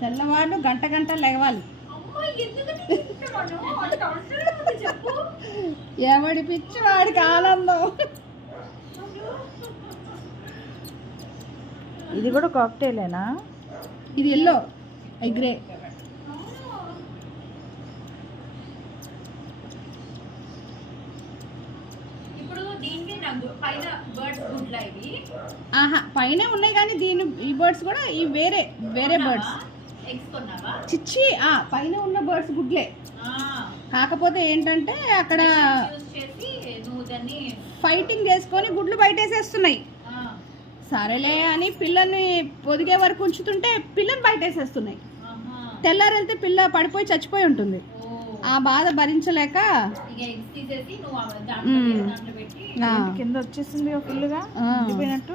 తెల్లవాళ్ళు గంట గంట లేవాలి. ఎవడి పిచ్చి వాడికి ఆనందం. ఇది కూడా కాక్టైలేనా? ఇది ఎల్లో, అవి గ్రే. ఆహా, పైన ఉన్నాయి కానీ ఈ బర్డ్స్ కూడా ఈ వేరే బర్డ్స్. చిచ్చి, పైన ఉన్న బర్డ్స్ గుడ్లే. కాకపోతే ఏంటంటే అక్కడ ఫైటింగ్ చేసుకొని గుడ్లు బయటేసేస్తున్నాయి. సరేలే అని పిల్లల్ని పొదిగే వరకు ఉంచుతుంటే పిల్లని బయటేసేస్తున్నాయి. తెల్లారి వెళ్తే పిల్ల పడిపోయి చచ్చిపోయి ఉంటుంది. ఆ బాధ భరించలేక కింద వచ్చేసింది ఫుల్గా పోయినట్టు.